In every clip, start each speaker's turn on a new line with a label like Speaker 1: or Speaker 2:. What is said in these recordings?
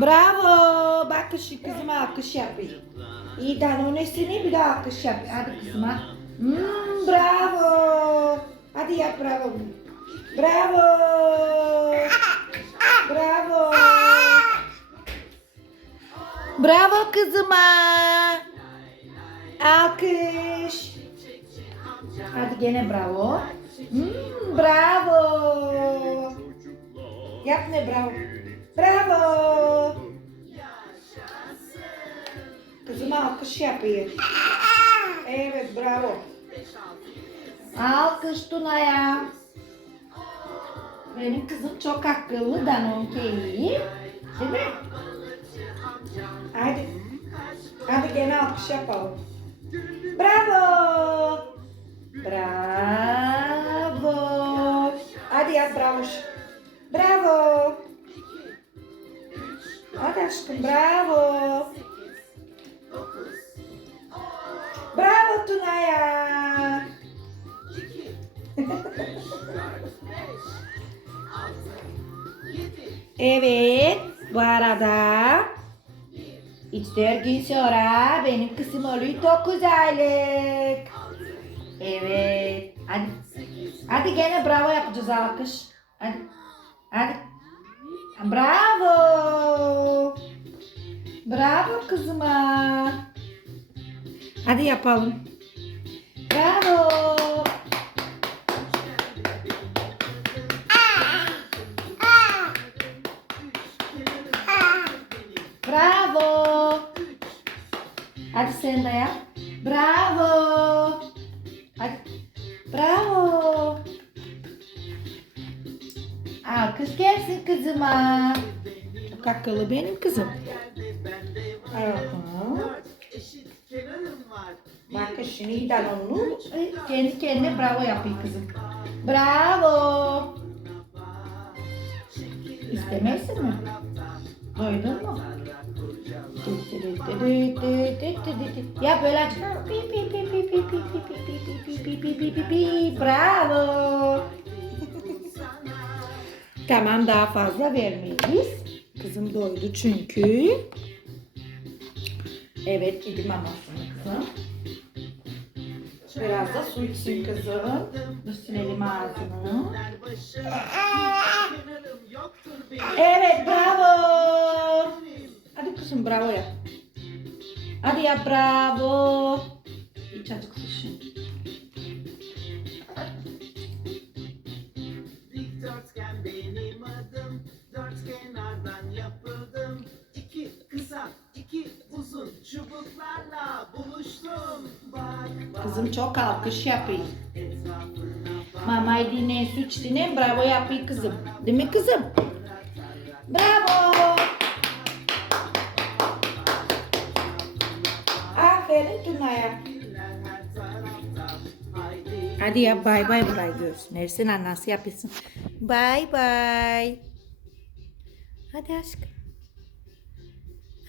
Speaker 1: Bravo. Bak şu kızıma alkış yapayım. İyi danonesini bir daha alkış yap. Hadi kızıma. Hmm, bravo. Hadi yap bravo. Bravo. Bravo. Bravo kızıma. Alkış. Hadi gene bravo. Hmm, bravo. Yap ne bravo. Bravo. Alkış yapıyor. Evet bravo. Alkış Tuna'ya. Benim kızım çok akıllı Danonke'yi. Değil mi? Hadi. Hadi gene alkış yapalım. Bravo. Bravo. Hadi yap bravo. Bravo. Hadi aşkım. Bravo evet, bu arada üç dört gün sonra benim kızım oluyor 9 aylık. Evet, hadi. Hadi gene bravo yapacağız alkış. Hadi. Hadi. Bravo. Bravo kızıma. Hadi yapalım. Bravo. Hadi sen de yap. Bravo. Hadi. Bravo. Alkış gelsin kızıma. Çok akıllı benim kızım. Aha. Bakın şimdi danonu kendi kendine bravo yapıyor kızım. Bravo. İstemezsin mi? Duydun mu? Yap böyle. Bravo. Tamam daha fazla vermeyiz. Kızım doydu çünkü. Evet gidim mamasını kızım. Biraz da su içsin kızım. Üstünelim ağzını. Evet bravo. Kızım bravo yap. Hadi yap bravo. İç su şimdi.
Speaker 2: Dikdörtgen benim adım Dört kenardan yapıldım İki kısa iki uzun çubuklarla buluştum
Speaker 1: Kızım çok alkış
Speaker 2: bak
Speaker 1: Mamayı dinle, su iç dinle. Bravo yapıyor kızım. Değil mi kızım? Hadi ya bay bay bay görsün. Ersin annesi yapıyorsun. Bay bay. Hadi aşkım.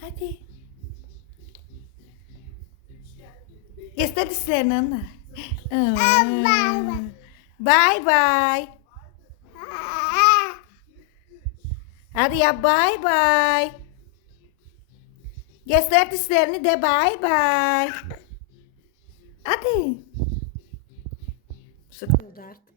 Speaker 1: Hadi. Göster dişlerini onlara. Bay bay. Hadi ya bay bay. Göster dişlerini de bay bay. faculdade